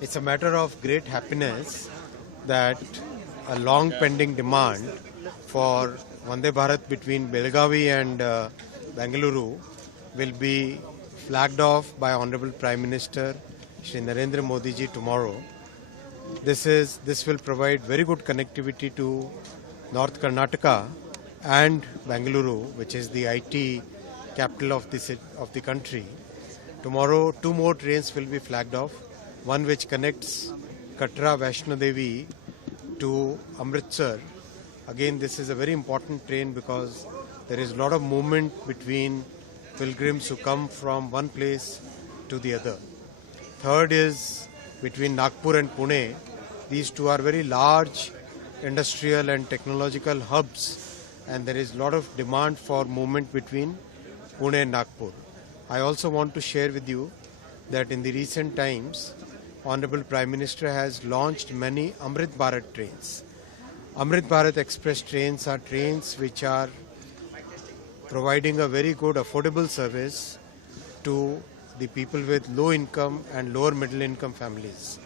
It's a matter of great happiness that a long pending demand for Vande Bharat between Belgavi and Bengaluru will be flagged off by Honorable Prime Minister Shri Narendra Modi ji tomorrow. This will provide very good connectivity to North Karnataka and Bengaluru, which is the IT capital of the country. Tomorrow, two more trains will be flagged off. One which connects Katra Vaishno Devi to Amritsar. Again, this is a very important train because there is a lot of movement between pilgrims who come from one place to the other. Third is between Nagpur and Pune. These two are very large industrial and technological hubs, and there is a lot of demand for movement between Pune and Nagpur. I also want to share with you that in the recent times, Honorable Prime Minister has launched many Amrit Bharat trains. Amrit Bharat Express trains are trains which are providing a very good affordable service to the people with low income and lower middle income families.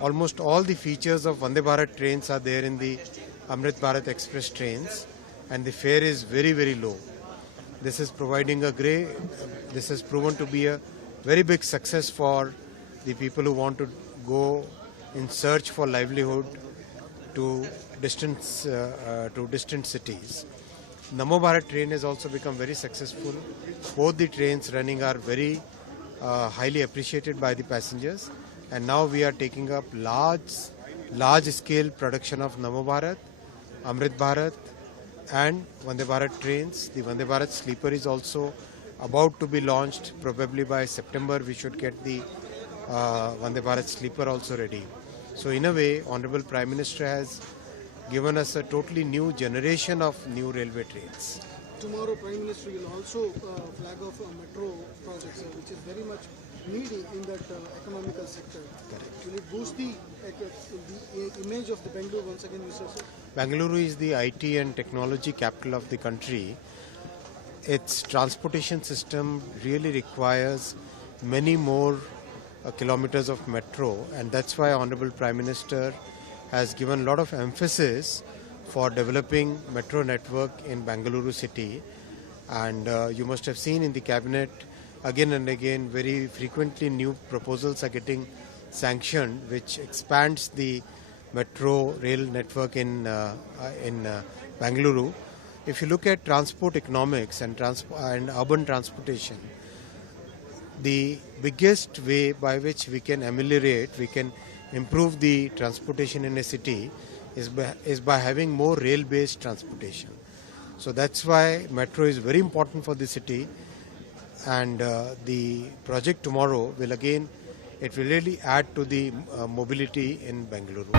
Almost all the features of Vande Bharat trains are there in the Amrit Bharat Express trains, and the fare is very, very low. This is this has proven to be a very big success for the people who want to go in search for livelihood to distant cities. Namo Bharat train has also become very successful. Both the trains running are very highly appreciated by the passengers, and now we are taking up large scale production of Namo Bharat, Amrit Bharat and Vande Bharat trains. The Vande Bharat sleeper is also about to be launched. Probably by September we should get the Vande Bharat sleeper also ready. So in a way, Honorable Prime Minister has given us a totally new generation of new railway trains. Tomorrow Prime Minister will also flag off metro projects, which is very much needy in that economical sector. Correct. Will it boost the image of the Bengaluru once again, Mr. Sir? Bengaluru is the IT and technology capital of the country. Its transportation system really requires many more kilometers of metro, and that's why Honorable Prime Minister has given a lot of emphasis for developing metro network in Bengaluru city. And you must have seen in the cabinet again and again very frequently new proposals are getting sanctioned which expands the metro rail network in Bengaluru. If you look at transport economics and urban transportation, the biggest way by which we can improve the transportation in a city is by having more rail-based transportation. So that's why metro is very important for the city, and the project tomorrow will really add to the mobility in Bengaluru.